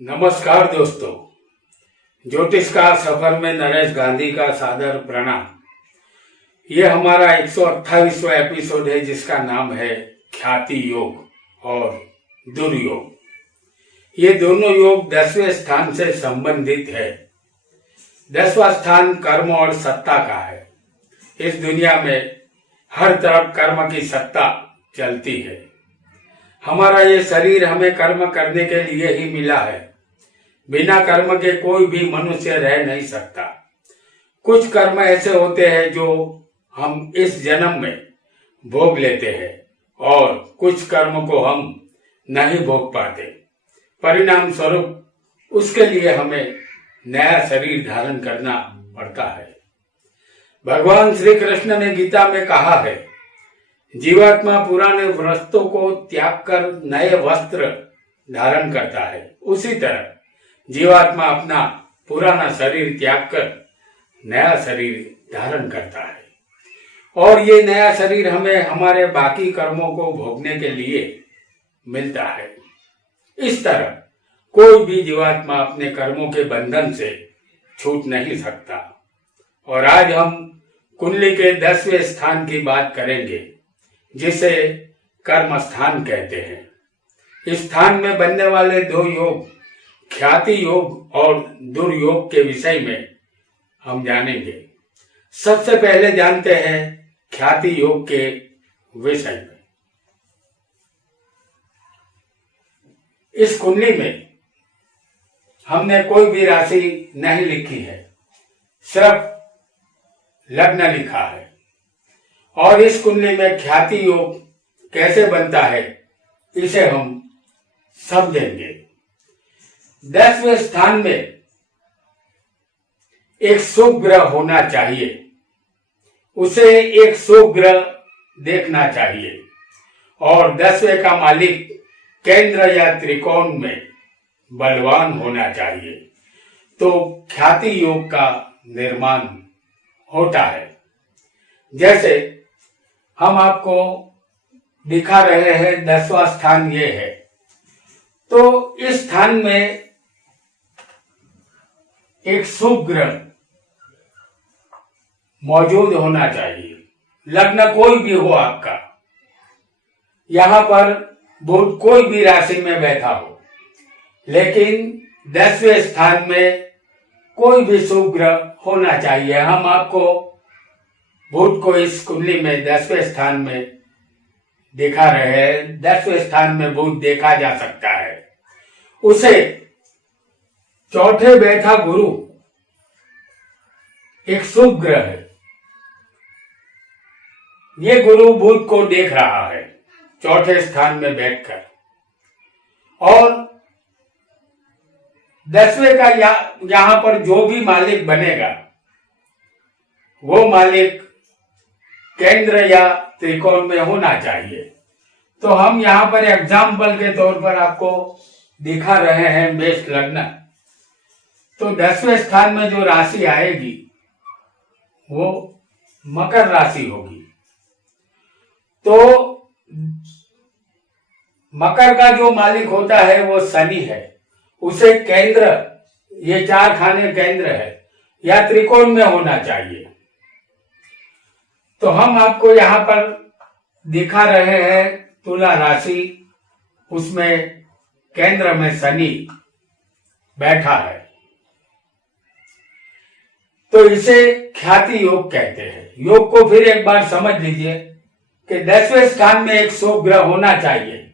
नमस्कार दोस्तों, ज्योतिष का सफर में नरेश गांधी का सादर प्रणाम। ये हमारा 128वां एपिसोड है जिसका नाम है ख्याति योग और दुर्योग। ये दोनों योग 10वें स्थान से संबंधित है। 10वां स्थान कर्म और सत्ता का है। इस दुनिया में हर तरफ कर्म की सत्ता चलती है। हमारा ये शरीर हमें कर्म करने के लिए ही मिला है। बिना कर्म के कोई भी मनुष्य रह नहीं सकता। कुछ कर्म ऐसे होते हैं जो हम इस जन्म में भोग लेते हैं और कुछ कर्म को हम नहीं भोग पाते। परिणाम स्वरूप उसके लिए हमें नया शरीर धारण करना पड़ता है। भगवान श्री कृष्ण ने गीता में कहा है, जीवात्मा पुराने वस्त्रों को त्याग कर नए वस्त्र धारण करता है। उसी तरह जीवात्मा अपना पुराना शरीर त्याग कर नया शरीर धारण करता है और ये नया शरीर हमें हमारे बाकी कर्मों को भोगने के लिए मिलता है। इस तरह कोई भी जीवात्मा अपने कर्मों के बंधन से छूट नहीं सकता। और आज हम कुंडली के 10वें स्थान की बात करेंगे जिसे कर्म स्थान कहते हैं। इस स्थान में बनने वाले दो योग ख्याति योग और दुर्योग के विषय में हम जानेंगे। सबसे पहले जानते हैं ख्याति योग के विषय में। इस कुंडली में हमने कोई भी राशि नहीं लिखी है, सिर्फ लग्न लिखा है। और इस कुंडली में ख्याति योग कैसे बनता है इसे हम समझेंगे। 10वें स्थान में एक शुभ ग्रह होना चाहिए, उसे एक शुभ ग्रह देखना चाहिए और 10वें का मालिक केंद्र या त्रिकोण में बलवान होना चाहिए, तो ख्याति योग का निर्माण होता है। जैसे हम आपको दिखा रहे हैं 10वां स्थान ये है, तो इस स्थान में एक शुभ ग्रह मौजूद होना चाहिए। लग्न कोई भी हो आपका, यहां पर बुध कोई भी राशि में बैठा हो, लेकिन 10वें स्थान में कोई भी शुभ ग्रह होना चाहिए। हम आपको बुध को इस कुंडली में 10वें स्थान में दिखा रहे हैं। 10वें स्थान में बुध देखा जा सकता है। उसे चौथे बैठा गुरु एक शुभ ग्रह है। ये गुरु बुध को देख रहा है चौथे स्थान में बैठकर। और 10वें का यहां पर जो भी मालिक बनेगा वो मालिक केंद्र या त्रिकोण में होना चाहिए। तो हम यहां पर एग्जाम्पल के तौर पर आपको दिखा रहे हैं मेष लग्न। तो 10वें स्थान में जो राशि आएगी वो मकर राशि होगी। तो मकर का जो मालिक होता है वो शनि है। उसे केंद्र, ये 4 खाने केंद्र है या त्रिकोण में होना चाहिए। तो हम आपको यहां पर दिखा रहे हैं तुला राशि, उसमें केंद्र में शनि बैठा है। तो इसे ख्याति योग कहते हैं। योग को फिर एक बार समझ लीजिए कि 10वें स्थान में एक शुभ ग्रह होना चाहिए,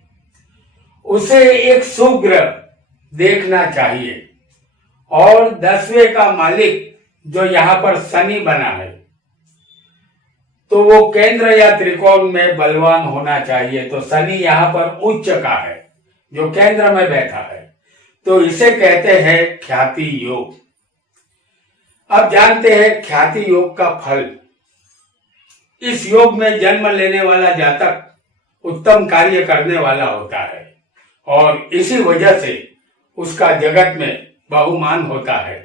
उसे एक शुभ ग्रह देखना चाहिए और 10वें का मालिक जो यहां पर शनि बना है तो वो केंद्र या त्रिकोण में बलवान होना चाहिए। तो शनि यहां पर उच्च का है जो केंद्र में बैठा है, तो इसे कहते हैं ख्याति योग। अब जानते हैं ख्याति योग का फल। इस योग में जन्म लेने वाला जातक उत्तम कार्य करने वाला होता है और इसी वजह से उसका जगत में बहुमान होता है।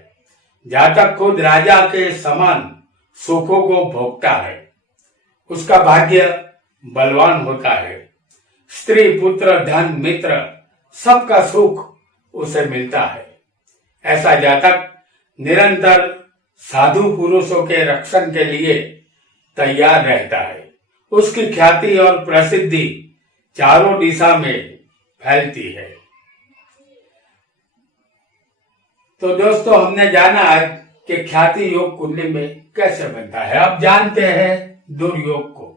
जातक खुद राजा के समान सुखों को भोगता है, उसका भाग्य बलवान होता है। स्त्री, पुत्र, धन, मित्र सबका सुख उसे मिलता है। ऐसा जातक निरंतर साधु पुरुषों के रक्षण के लिए तैयार रहता है। उसकी ख्याति और प्रसिद्धि चारों दिशा में फैलती है। तो दोस्तों, हमने जाना आज कि ख्याति योग कुंडली में कैसे बनता है। अब जानते हैं दुर्योग को।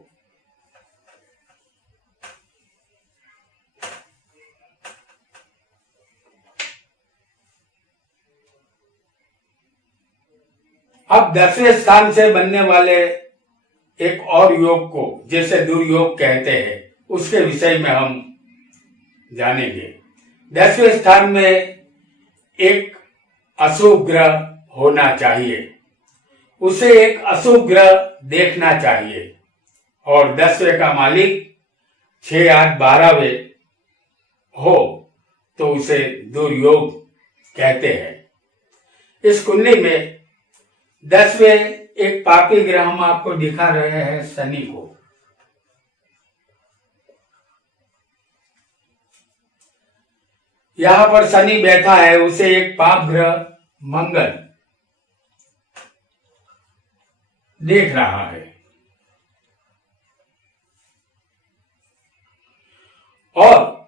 अब 10वें स्थान से बनने वाले एक और योग को, जिसे दुर्योग कहते हैं, उसके विषय में हम जानेंगे। 10वें स्थान में एक अशुभ ग्रह होना चाहिए, उसे एक अशुभ ग्रह देखना चाहिए, और 10वें का मालिक 6, 8, 12वें हो तो उसे दुर्योग कहते हैं। इस कुंडली में 10वें एक पापी ग्रह हम आपको दिखा रहे हैं, शनि को। यहां पर शनि बैठा है, उसे एक पाप ग्रह मंगल देख रहा है, और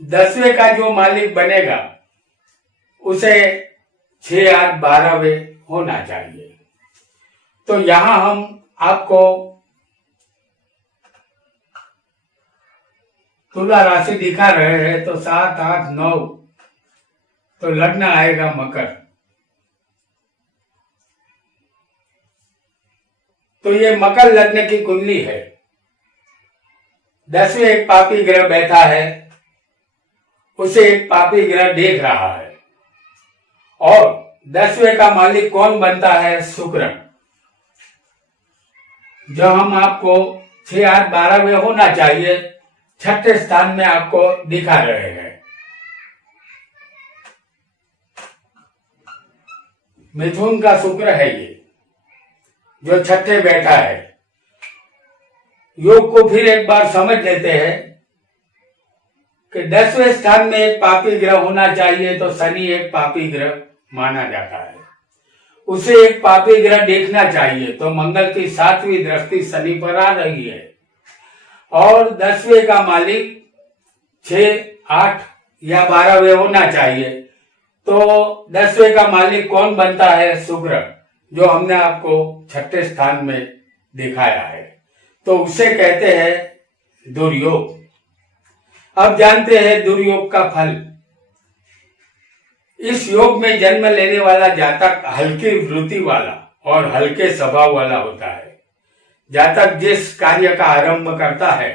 10वें का जो मालिक बनेगा उसे 6, 8, 12वें होना चाहिए। तो यहां हम आपको तुला राशि दिखा रहे हैं, तो 7, 8, 9 तो लग्न आएगा मकर। तो ये मकर लग्न की कुंडली है। 10वें एक पापी ग्रह बैठा है, उसे एक पापी ग्रह देख रहा है, और 10वें का मालिक कौन बनता है? शुक्र। जो हम आपको 6, 8, 12वें होना चाहिए, 6ठे स्थान में आपको दिखा रहे हैं। मिथुन का शुक्र है ये, जो 6ठे बैठा है। योग को फिर एक बार समझ लेते हैं कि 10वें स्थान में एक पापी ग्रह होना चाहिए, तो शनि एक पापी ग्रह माना जाता है। उसे एक पापी ग्रह देखना चाहिए, तो मंगल की 7वीं दृष्टि शनि पर आ रही है, और 10वें का मालिक 6, 8 या 12वें होना चाहिए। तो 10वें का मालिक कौन बनता है? शुक्र, जो हमने आपको 6ठे स्थान में दिखाया है। तो उसे कहते हैं दुर्योग। अब जानते हैं दुर्योग का फल। इस योग में जन्म लेने वाला जातक हल्की वृत्ति वाला और हल्के स्वभाव वाला होता है। जातक जिस कार्य का आरंभ करता है,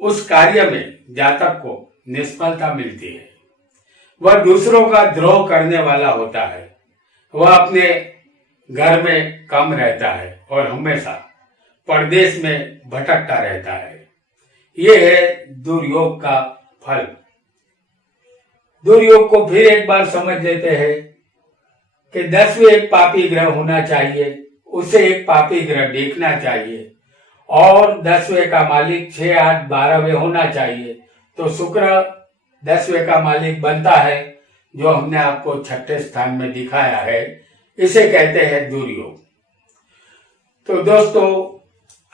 उस कार्य में जातक को निष्फलता मिलती है। वह दूसरों का द्रोह करने वाला होता है। वह अपने घर में कम रहता है और हमेशा परदेश में भटकता रहता है। ये है दुर्योग का फल। दुर्योग को फिर एक बार समझ लेते हैं कि 10वें एक पापी ग्रह होना चाहिए, उसे एक पापी ग्रह देखना चाहिए, और 10वें का मालिक 6, 8, 12वें होना चाहिए। तो शुक्र 10वें का मालिक बनता है, जो हमने आपको 6ठे स्थान में दिखाया है। इसे कहते हैं दुर्योग। तो दोस्तों,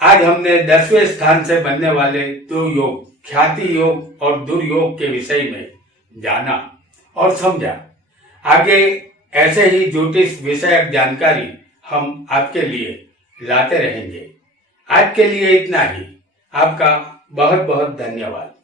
आज हमने 10वें स्थान से बनने वाले दो योग, ख्याति योग और दुर्योग के विषय में जाना और समझा। आगे ऐसे ही ज्योतिष विषयक जानकारी हम आपके लिए लाते रहेंगे। आज के लिए इतना ही। आपका बहुत बहुत धन्यवाद।